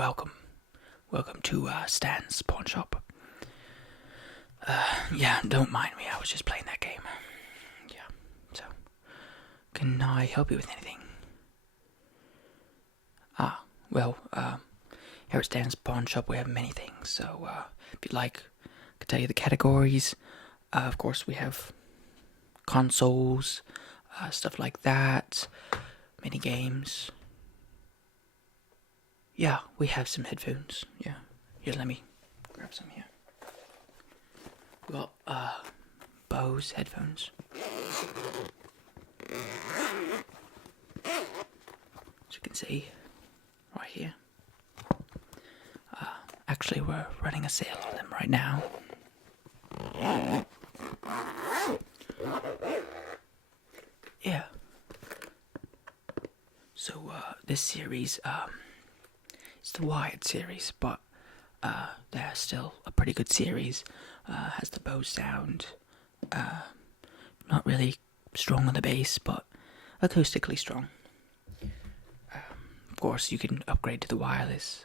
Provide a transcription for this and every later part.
welcome to Stan's pawn shop. Yeah, don't mind me, I was just playing that game. Yeah, so, can I help you with anything? Well, here at Stan's pawn shop we have many things, so, if you'd like, I can tell you the categories. Of course, we have consoles, stuff like that, mini games. Yeah, we have some headphones. Yeah. Here, let me grab some here. We got, Bose headphones. As you can see, right here. Actually, we're running a sale on them right now. Yeah. So, this series, it's the Wired series, but they're still a pretty good series. Has the Bose sound. Not really strong on the bass, but acoustically strong. Of course, you can upgrade to the wireless.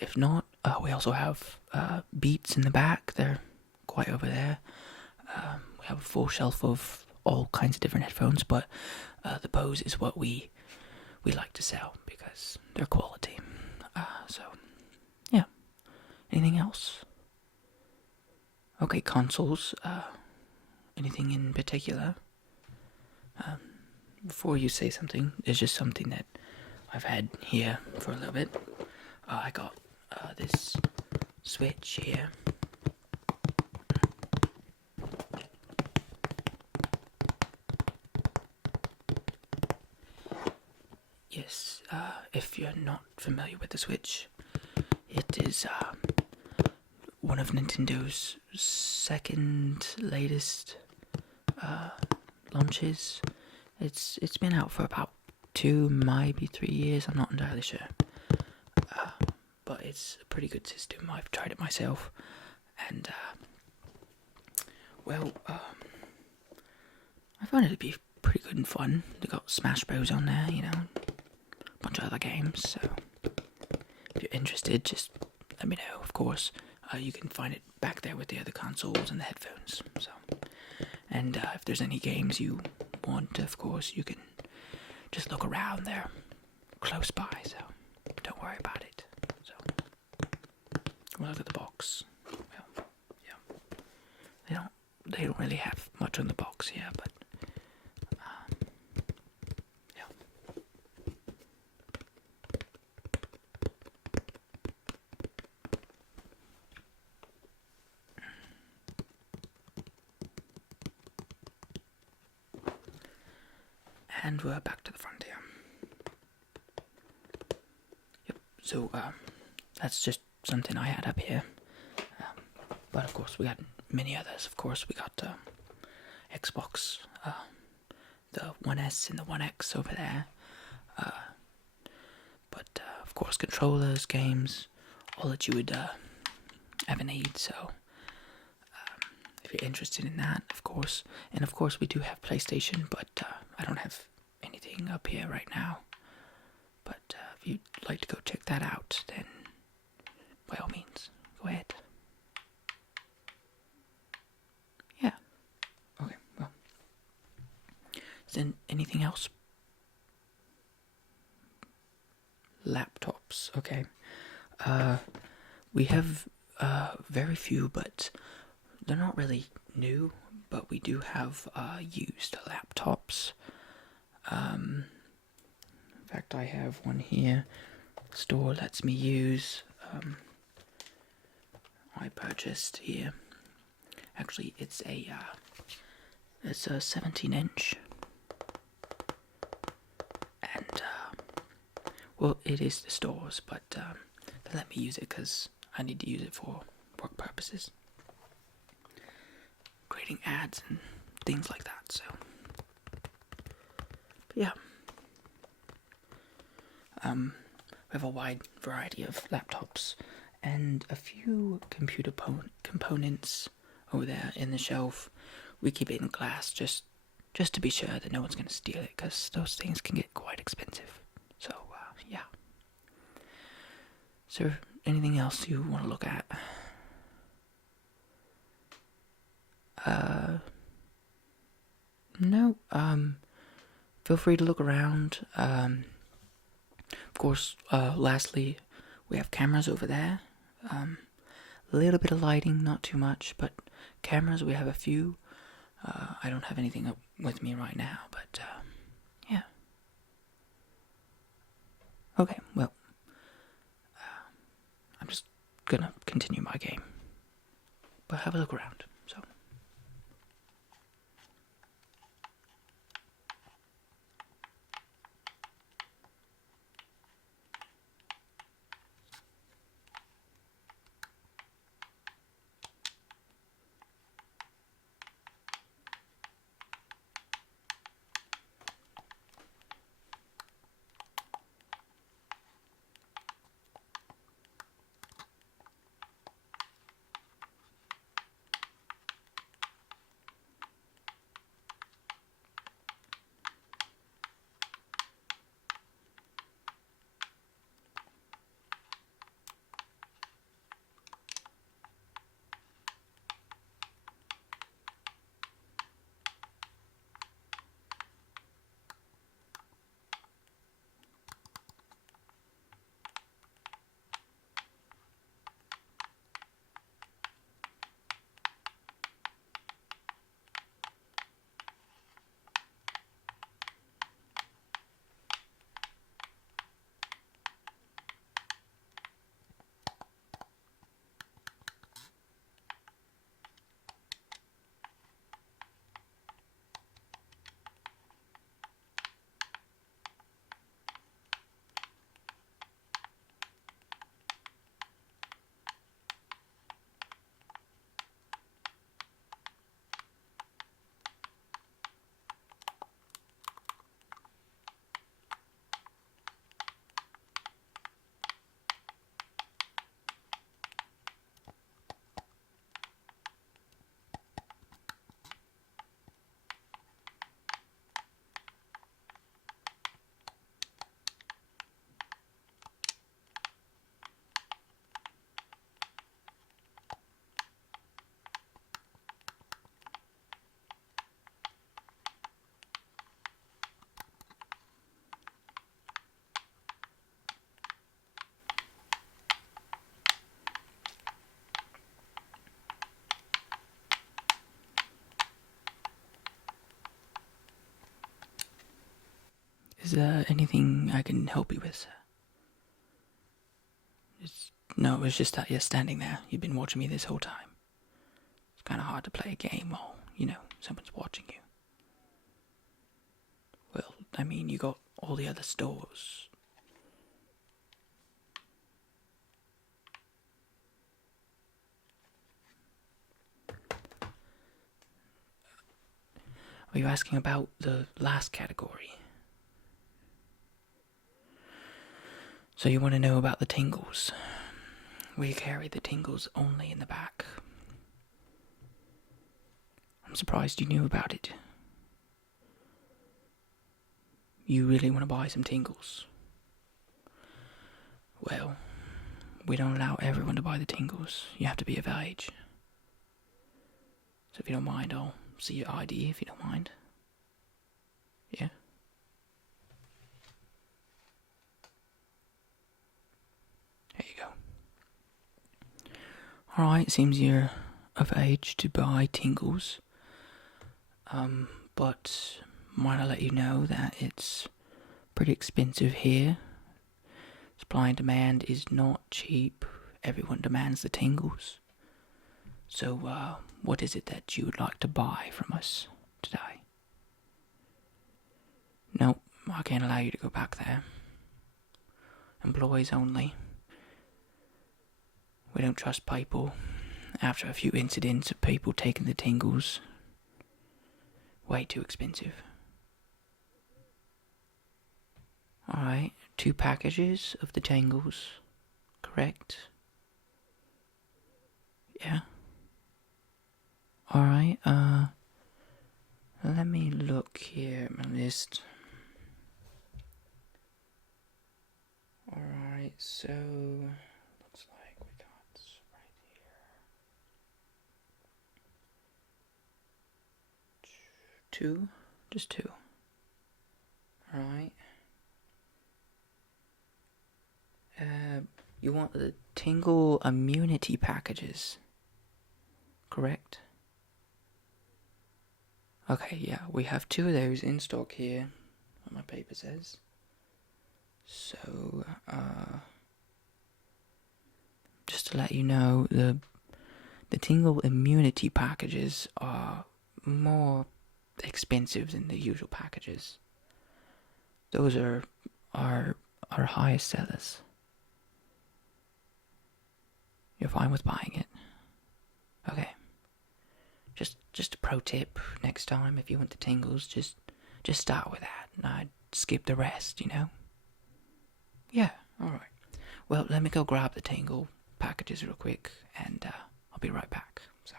If not, we also have Beats in the back. They're quite over there. We have a full shelf of all kinds of different headphones, but the Bose is what we like to sell because they're quality. So, yeah. Anything else? Okay, consoles. Anything in particular? Before you say something, it's just something that I've had here for a little bit. I got this Switch here. Yes, if you're not familiar with the Switch, it is one of Nintendo's second latest launches. It's been out for about 2, maybe 3 years. I'm not entirely sure, but it's a pretty good system. I've tried it myself, and I found it to be pretty good and fun. They got Smash Bros on there, a bunch of other games. So if you're interested, just let me know. Of course, you can find it back there with the other consoles and the headphones. So, and if there's any games you want, of course, you can just look around. They're close by, so don't worry about it. So, we'll look at the box. Well, yeah, they don't really have much on the box here, but yeah. And we're back to the front here. Yep, so that's just something I had up here. But of course we got many others. Of course we got Xbox, the 1S and the 1X over there. But of course controllers, games, all that you would ever need. So if you're interested in that, of course. And of course we do have PlayStation, but I don't have anything up here right now. But if you'd like to go check that out, then by all means, go ahead. Yeah. Okay, well. Is there anything else? Laptops, okay. We have very few, but they're not really new, but we do have used laptops. In fact, I have one here. Store lets me use. I purchased here. Actually, it's a 17-inch, and well, it is the store's, but they let me use it because I need to use it for work purposes, creating ads and things like that. So, but yeah. We have a wide variety of laptops and a few computer components over there in the shelf. We keep it in glass just to be sure that no one's going to steal it, because those things can get quite expensive. So, yeah. there anything else you want to look at? No, feel free to look around. Of course, lastly, we have cameras over there. A little bit of lighting, not too much, but cameras, we have a few. I don't have anything up with me right now, but, yeah. Okay, well, I'm just gonna continue my game. But have a look around, so. Is there anything I can help you with? No, it was just that you're standing there. You've been watching me this whole time. It's kind of hard to play a game while, someone's watching you. Well, I mean, you got all the other stores. Are you asking about the last category? So you want to know about the tingles? We carry the tingles only in the back. I'm surprised you knew about it. You really want to buy some tingles? Well, we don't allow everyone to buy the tingles. You have to be of age. So if you don't mind, I'll see your ID if you don't mind. Yeah? There you go. Alright, seems you're of age to buy tingles. But might I let you know that it's pretty expensive here. Supply and demand is not cheap. Everyone demands the tingles. So, what is it that you would like to buy from us today? Nope, I can't allow you to go back there. Employees only. We don't trust people. After a few incidents of people taking the tingles, way too expensive. Alright, 2 packages of the tingles, correct? Yeah. Alright, let me look here at my list. Alright, so 2? Just 2. Alright. You want the tingle immunity packages, correct? Okay, yeah, we have 2 of those in stock here, what my paper says. So, just to let you know, the tingle immunity packages are more expensive than the usual packages. Those are our highest sellers. You're fine with buying it? Okay. Just a pro tip next time, if you want the tingles, just start with that, and I'd skip the rest, you know? Yeah, alright. Well, let me go grab the tingle packages real quick, and I'll be right back, so.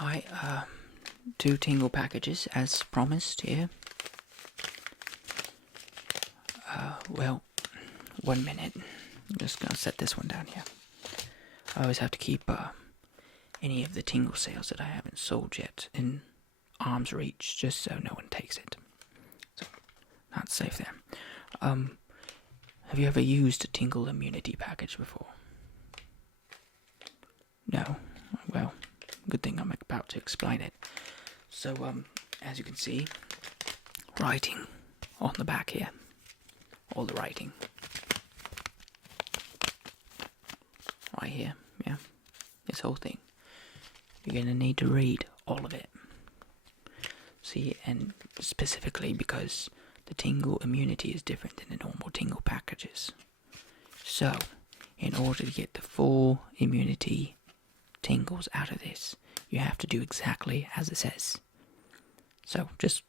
Alright, 2 tingle packages as promised here. Well, 1 minute. I'm just gonna set this one down here. I always have to keep any of the tingle sales that I haven't sold yet in arm's reach, just so no one takes it. So, that's safe there. Have you ever used a tingle immunity package before? No? Well, good thing I'm about to explain it. So, as you can see, writing on the back here. All the writing. Right here, yeah. This whole thing. You're gonna need to read all of it. See, and specifically because the tingle immunity is different than the normal tingle packages. So, in order to get the full immunity tingles out of this, you have to do exactly as it says. So, just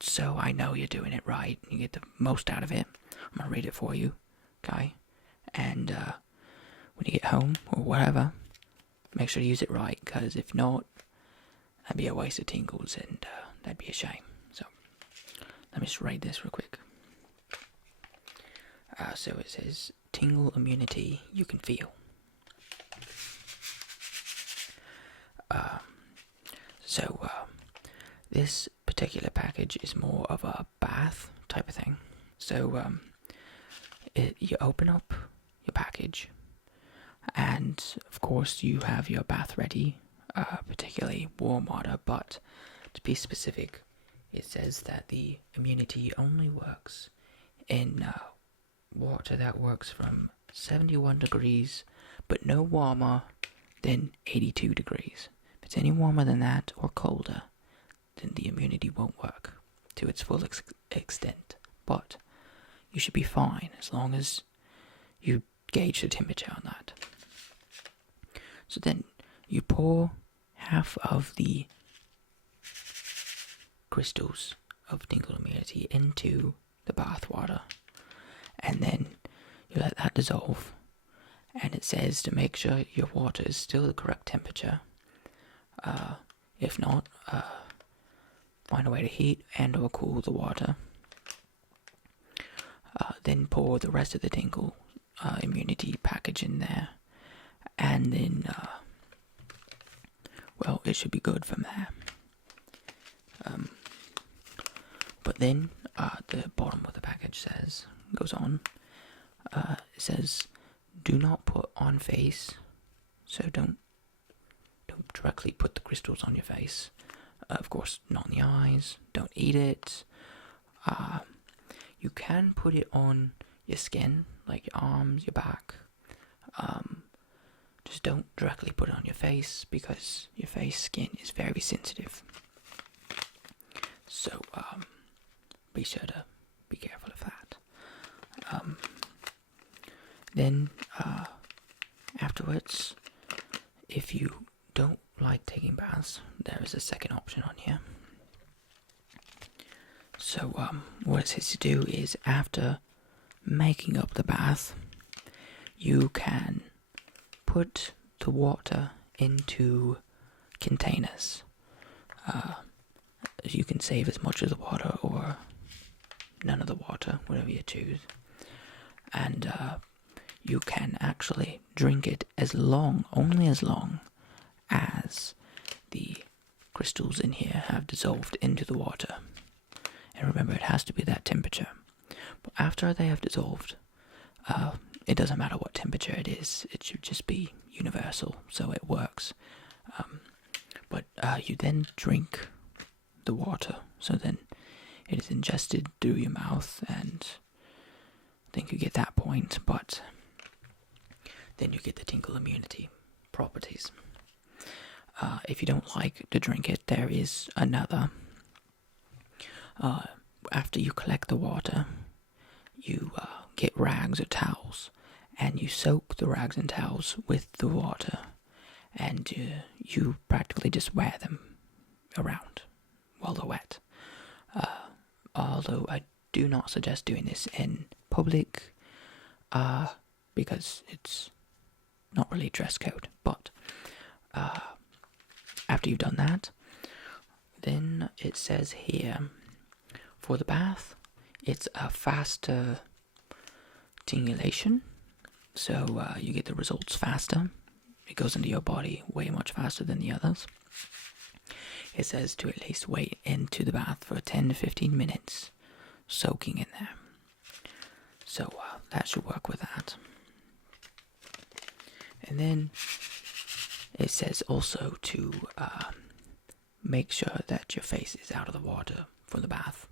so I know you're doing it right, you get the most out of it, I'm gonna read it for you, okay? And when you get home, or wherever, make sure to use it right, because if not, that'd be a waste of tingles, and that'd be a shame. So, let me just read this real quick. So it says, tingle immunity you can feel. This particular package is more of a bath type of thing. So, you open up your package, and of course you have your bath ready, particularly warm water, but to be specific, it says that the immunity only works in water that works from 71 degrees, but no warmer than 82 degrees. If it's any warmer than that or colder, then the immunity won't work to its full extent. But you should be fine as long as you gauge the temperature on that. So then you pour half of the crystals of tingle immunity into the bath water, and then you let that dissolve, and it says to make sure your water is still the correct temperature. If not, find a way to heat and or cool the water. Then pour the rest of the tingle immunity package in there, and then well, it should be good from there. But then the bottom of the package goes on, it says, do not put on face, so don't directly put the crystals on your face. Of course, not in the eyes. Don't eat it. You can put it on your skin, like your arms, your back. Just don't directly put it on your face, because your face skin is very sensitive. So, be sure to be careful of that. Then, afterwards, if you don't like taking baths, there is a second option on here. So, what it says to do is, after making up the bath, you can put the water into containers. You can save as much of the water or none of the water, whatever you choose. And you can actually drink it only as long as the crystals in here have dissolved into the water. And remember, it has to be that temperature. But after they have dissolved, it doesn't matter what temperature it is, it should just be universal, so it works. But you then drink the water, so then it is ingested through your mouth, and I think you get that point, but then you get the tingle immunity properties. If you don't like to drink it, there is another. After you collect the water, you get rags or towels, and you soak the rags and towels with the water, and you practically just wear them around while they're wet. Although I do not suggest doing this in public, because it's not really dress code. But after you've done that, then it says here, for the bath, it's a faster tingulation, so you get the results faster. It goes into your body way much faster than the others. It says to at least wait into the bath for 10 to 15 minutes, soaking in there. So that should work with that. And then it says also to make sure that your face is out of the water for the bath.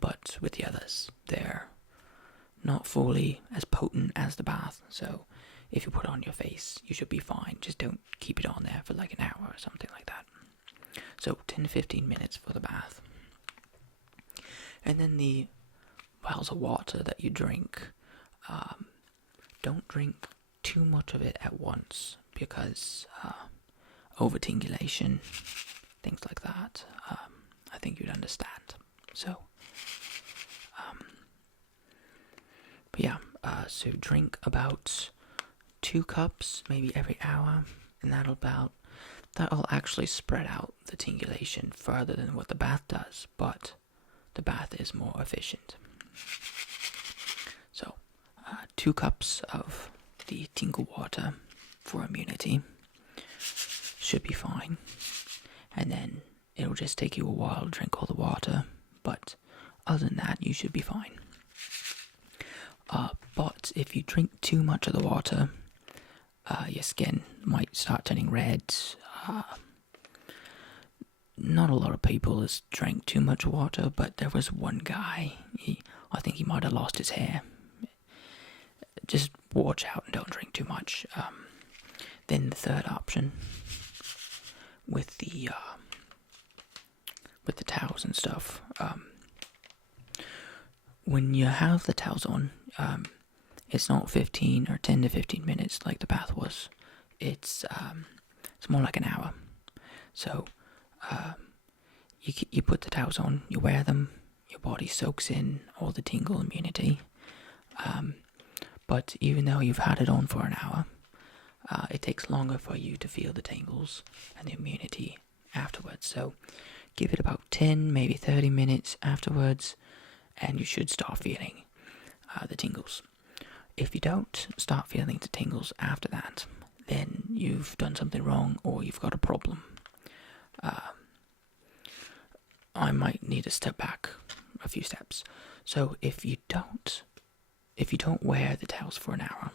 But with the others, they're not fully as potent as the bath, so if you put it on your face, you should be fine. Just don't keep it on there for like an hour or something like that. So 10 to 15 minutes for the bath. And then the vials of water that you drink, don't drink too much of it at once, because overtingulation, things like that, I think you'd understand. So, but yeah, so drink about 2 cups, maybe every hour, and that'll actually spread out the tingulation further than what the bath does, but the bath is more efficient. So, 2 cups of the tingle water for immunity should be fine, and then it'll just take you a while to drink all the water, but other than that, you should be fine. But if you drink too much of the water, your skin might start turning red. Not a lot of people has drank too much water, but there was one guy, I think he might have lost his hair. Just watch out and don't drink too much. Then the third option, with the towels and stuff, when you have the towels on, it's not 15 or 10 to 15 minutes like the bath was. It's more like an hour. So you put the towels on, you wear them, your body soaks in all the tingle immunity. But even though you've had it on for an hour, it takes longer for you to feel the tingles and the immunity afterwards. So give it about 10, maybe 30 minutes afterwards, and you should start feeling the tingles. If you don't start feeling the tingles after that, then you've done something wrong or you've got a problem. I might need to step back a few steps. So if you don't wear the towels for an hour,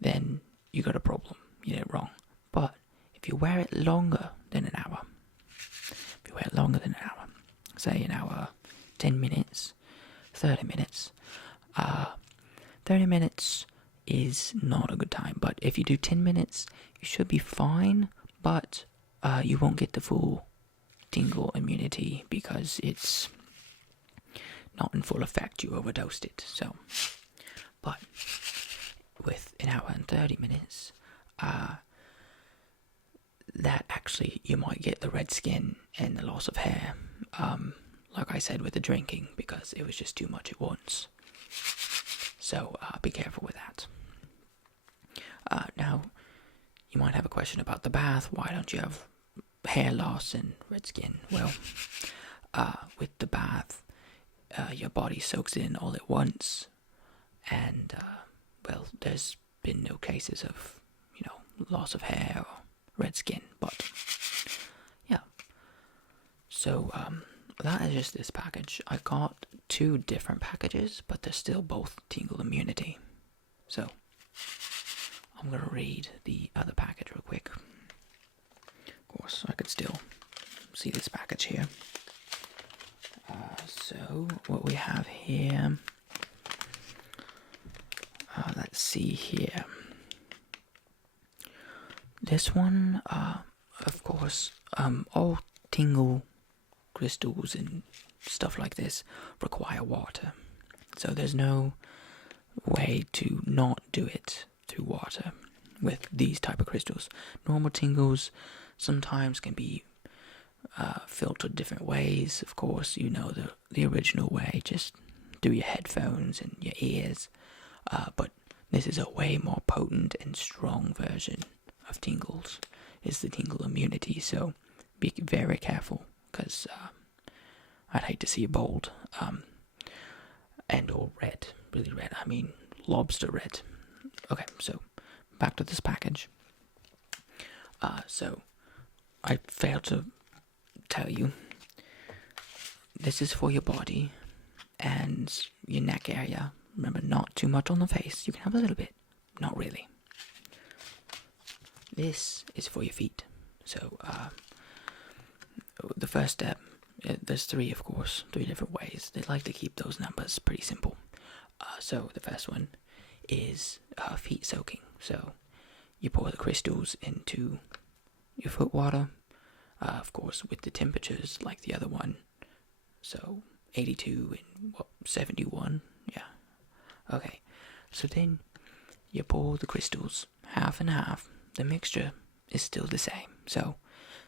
then you got a problem. You did it wrong. But if you wear it longer than an hour, say an hour, 10 minutes, 30 minutes, 30 minutes is not a good time. But if you do 10 minutes, you should be fine, but you won't get the full tingle immunity because it's not in full effect. You overdosed it. So, but with an hour and 30 minutes, that actually you might get the red skin and the loss of hair, like I said with the drinking, because it was just too much at once. So be careful with that. Now, you might have a question about the bath. Why don't you have hair loss and red skin? Well, with the bath, your body soaks in all at once, and well, there's been no cases of, loss of hair or red skin, but yeah. So that is just this package. I got 2 different packages, but they're still both tingle immunity. So I'm gonna read the other package real quick. Of course, I could still see this package here. So what we have here, let's see here. This one, of course, all tingle crystals and stuff like this require water. So there's no way to not do it through water with these type of crystals. Normal tingles sometimes can be filtered different ways. Of course, the original way, just through your headphones and your ears. But this is a way more potent and strong version of tingles. It's the tingle immunity, so be very careful, because I'd hate to see you bald, and or red, really red. I mean, lobster red. Okay, so back to this package. So I failed to tell you, this is for your body and your neck area. Remember, not too much on the face. You can have a little bit, not really. This is for your feet. So the first step, there's 3, of course, 3 different ways. They like to keep those numbers pretty simple. So the first one is feet soaking. So you pour the crystals into your foot water, of course, with the temperatures like the other one. So 82 and 71, yeah. Okay, so then you pour the crystals half and half. The mixture is still the same. So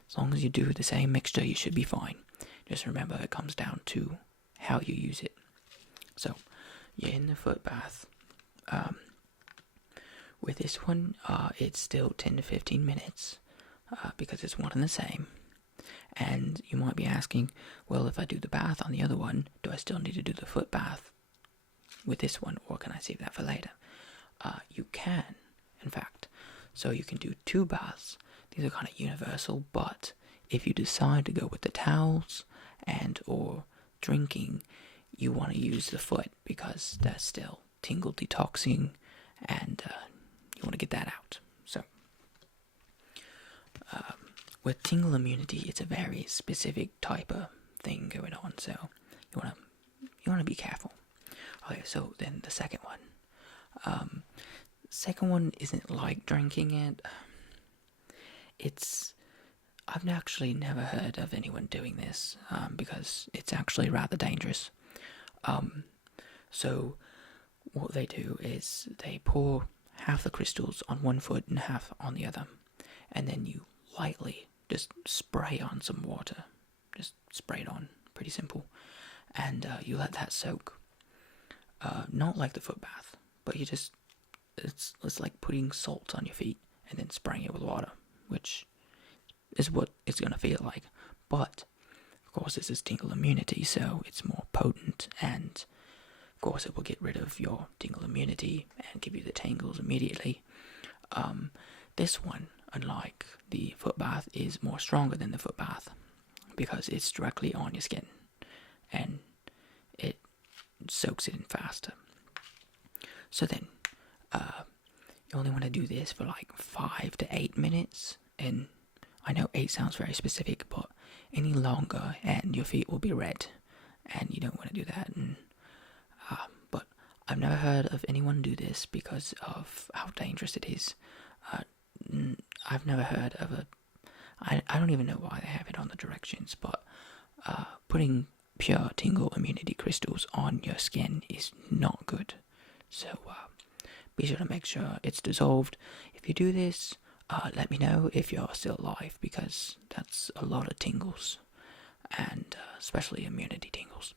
as long as you do the same mixture, you should be fine. Just remember, it comes down to how you use it. So you're in the foot bath. With this one, it's still 10 to 15 minutes because it's one and the same. And you might be asking, well, if I do the bath on the other one, do I still need to do the foot bath with this one, or can I save that for later? You can, in fact. So you can do 2 baths. These are kind of universal, but if you decide to go with the towels and or drinking, you want to use the foot because that's still tingle detoxing, and you want to get that out. So with tingle immunity, it's a very specific type of thing going on, so you want to be careful. Okay, so then the second one. Second one isn't like drinking it. I've actually never heard of anyone doing this because it's actually rather dangerous. So what they do is they pour half the crystals on one foot and half on the other, and then you lightly just spray on some water. Just spray it on, pretty simple, and you let that soak. Not like the foot bath, but it's like putting salt on your feet and then spraying it with water, which is what it's going to feel like. But of course, this is tingle immunity, so it's more potent, and of course it will get rid of your tingle immunity and give you the tingles immediately. This one, unlike the foot bath, is more stronger than the foot bath because it's directly on your skin and it soaks it in faster. So then you only want to do this for like 5 to 8 minutes, and I know 8 sounds very specific, but any longer and your feet will be red, and you don't want to do that. And but I've never heard of anyone do this because of how dangerous it is. I've never heard of I don't even know why they have it on the directions, but putting pure tingle immunity crystals on your skin is not good. So be sure to make sure it's dissolved. If you do this, let me know if you're still alive, because that's a lot of tingles, and especially immunity tingles.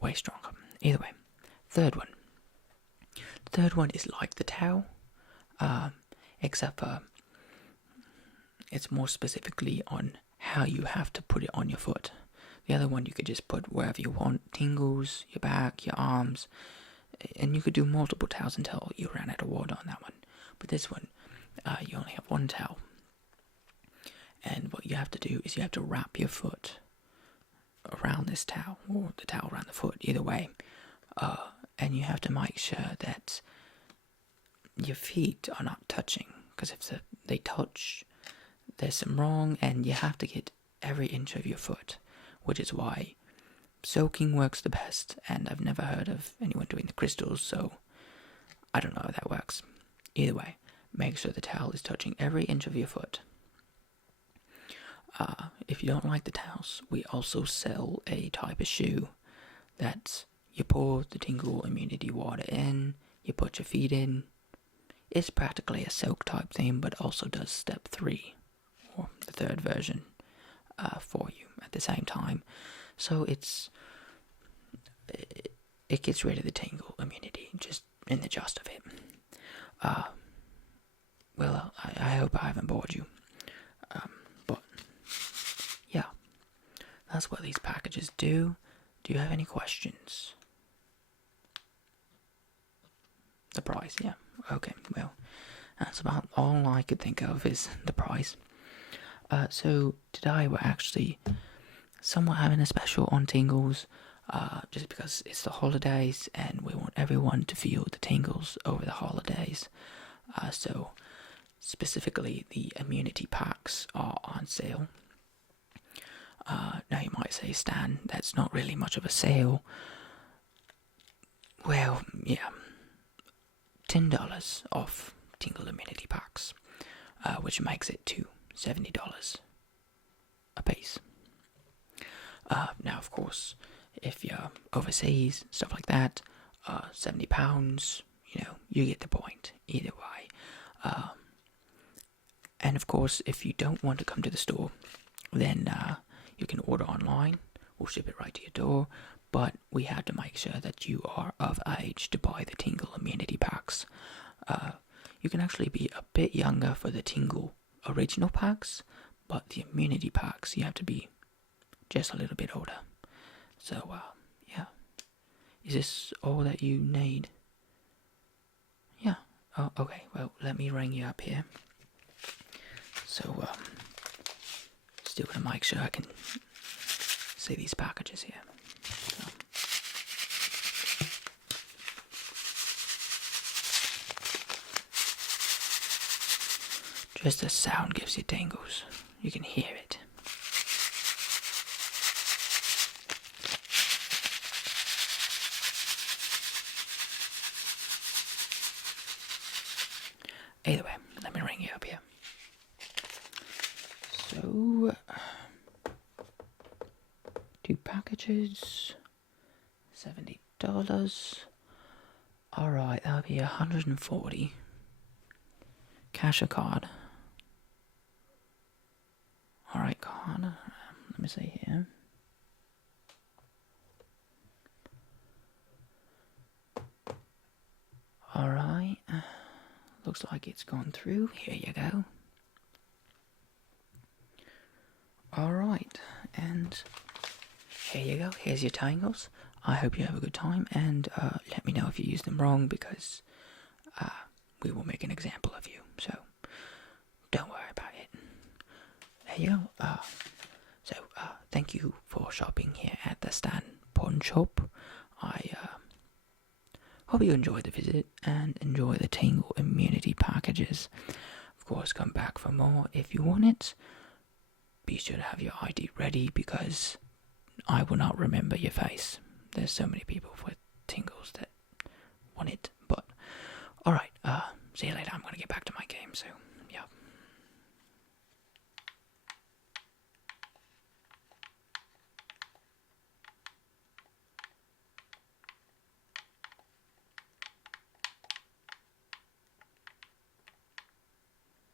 Way stronger. Either way. Third one. The third one is like the towel, except for it's more specifically on how you have to put it on your foot. The other one you could just put wherever you want, tingles, your back, your arms, and you could do multiple towels until you ran out of water on that one. But this one, you only have one towel. And what you have to do is you have to wrap your foot around this towel, or the towel around the foot, either way. And you have to make sure that your feet are not touching, because if they touch, there's some wrong, and you have to get every inch of your foot, which is why soaking works the best, and I've never heard of anyone doing the crystals, so I don't know how that works. Either way, make sure the towel is touching every inch of your foot. If you don't like the towels, we also sell a type of shoe that you pour the tingle immunity water in, you put your feet in. It's practically a soak type thing, but also does step 3, or the third version, for you at the same time. So it gets rid of the tingle immunity, just in the gist of it. Well, I hope I haven't bored you. But, yeah. That's what these packages do. Do you have any questions? The price, yeah. Okay, well, that's about all I could think of is the price. So today we're actually somewhat having a special on tingles, just because it's the holidays and we want everyone to feel the tingles over the holidays. So specifically the immunity packs are on sale. Now you might say, Stan, that's not really much of a sale. Well, yeah, $10 off tingle immunity packs, which makes it to $70 a piece. Now, of course, if you're overseas, stuff like that, £70, you get the point either way. And of course, if you don't want to come to the store, then you can order online. We'll ship it right to your door, but we have to make sure that you are of age to buy the tingle immunity packs. You can actually be a bit younger for the tingle original packs, but the immunity packs, you have to be just a little bit older. So, yeah. Is this all that you need? Yeah. Oh, okay. Well, let me ring you up here. So, still gonna make sure I can see these packages here. So. Just the sound gives you tingles. You can hear it. Either way, let me ring you up here. So, 2 packages, $70. Alright, that'll be $140. Cash or card? Alright, card. Let me see here. Alright. Looks like it's gone through. Here you go. Alright, and here you go. Here's your tangles. I hope you have a good time, and let me know if you use them wrong, because we will make an example of you. So, don't worry about it. There you go. So, thank you for shopping here at the Stan Pawn Shop. I hope you enjoyed the visit and enjoy the tingle immunity packages. Of course, come back for more if you want it. Be sure to have your ID ready, because I will not remember your face. There's so many people with tingles that want it. But, alright, see you later. I'm going to get back to my game, so...